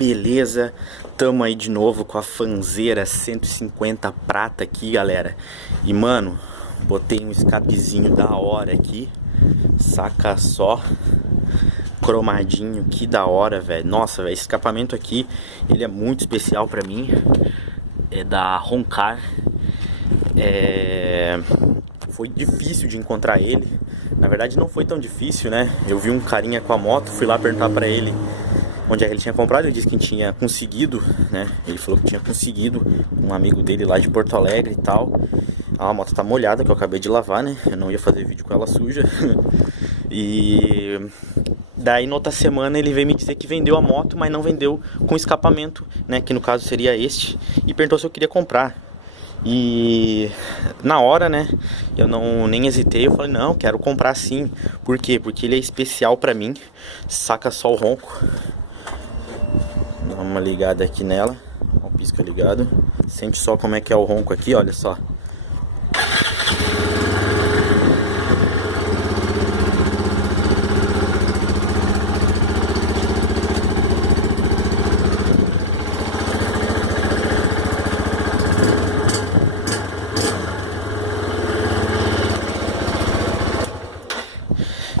beleza? Tamo aí de novo com a Fanzeira 150 prata aqui, galera. E, mano, botei um escapezinho da hora aqui. Saca só. Cromadinho, que da hora, velho. Nossa, velho, esse escapamento aqui, ele é muito especial pra mim. É da Roncar. Foi difícil de encontrar ele. Na verdade não foi tão difícil, né? Eu vi um carinha com a moto, fui lá perguntar pra ele onde é que ele tinha comprado. Ele disse que tinha conseguido, né? Ele falou que tinha conseguido um amigo dele lá de Porto Alegre e tal. A moto tá molhada, que eu acabei de lavar, né? Eu não ia fazer vídeo com ela suja. E daí na outra semana ele veio me dizer que vendeu a moto, mas não vendeu com escapamento, né? Que no caso seria este. E perguntou se eu queria comprar. E na hora, né, eu nem hesitei, eu falei, não, quero comprar sim. Por quê? Porque ele é especial pra mim. Saca só o ronco. Dá uma ligada aqui nela. Ó, o pisca ligado. Sente só como é que é o ronco aqui, olha só.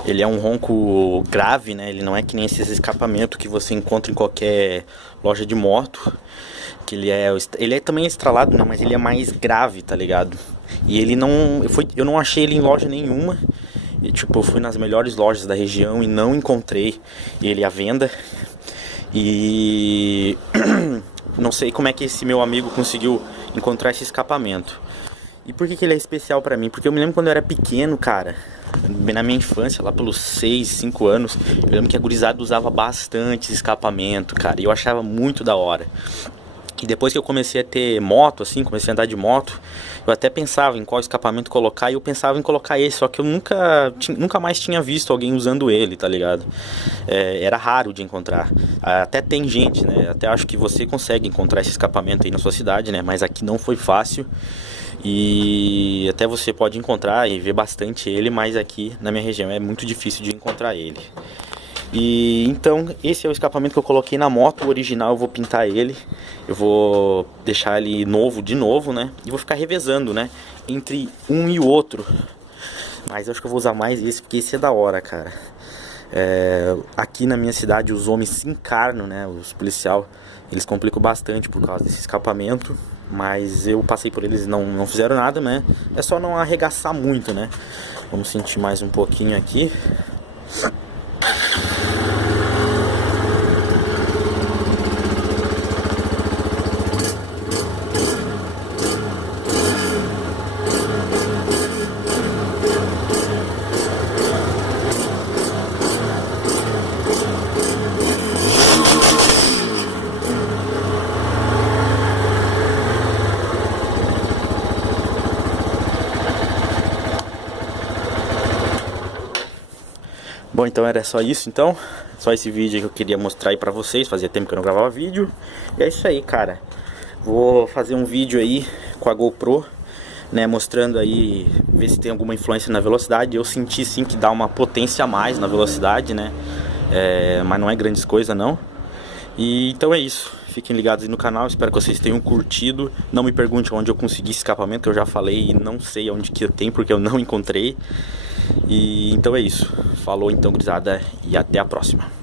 Ele é um ronco grave, né? Ele não é que nem esses escapamentos que você encontra em qualquer loja de moto. Que ele é também estralado, né? Mas ele é mais grave, tá ligado? E ele não... Eu não achei ele em loja nenhuma. E, tipo, eu fui nas melhores lojas da região e não encontrei ele à venda. E... não sei como é que esse meu amigo conseguiu encontrar esse escapamento. E por que ele é especial pra mim? Porque eu me lembro quando eu era pequeno, cara, na minha infância, lá pelos 6, 5 anos, eu lembro que a gurizada usava bastante esse escapamento, cara, e eu achava muito da hora. E depois que eu comecei a ter moto, assim, comecei a andar de moto, eu até pensava em qual escapamento colocar, e eu pensava em colocar esse, só que eu nunca mais tinha visto alguém usando ele, tá ligado? Era raro de encontrar. Até tem gente, né? Até acho que você consegue encontrar esse escapamento aí na sua cidade, né? Mas aqui não foi fácil. E até você pode encontrar e ver bastante ele, mas aqui na minha região é muito difícil de encontrar ele. E então esse é o escapamento que eu coloquei na moto. O original eu vou pintar ele, eu vou deixar ele novo de novo, né? E vou ficar revezando, né, entre um e o outro. Mas eu acho que eu vou usar mais esse, porque esse é da hora, cara. Aqui na minha cidade os homens se encarnam, né? Os policiais, eles complicam bastante por causa desse escapamento. Mas eu passei por eles e não fizeram nada, né? É só não arregaçar muito, né? Vamos sentir mais um pouquinho aqui. Bom, então era só isso, então. Só esse vídeo que eu queria mostrar aí pra vocês. Fazia tempo que eu não gravava vídeo. E é isso aí, cara. Vou fazer um vídeo aí com a GoPro, né, mostrando aí, ver se tem alguma influência na velocidade. Eu senti sim que dá uma potência a mais na velocidade, né? Mas não é grandes coisa, não. E então é isso. Fiquem ligados aí no canal, espero que vocês tenham curtido. Não me pergunte onde eu consegui esse escapamento, eu já falei e não sei onde que tem, porque eu não encontrei. E então é isso. Falou então, gurizada, e até a próxima.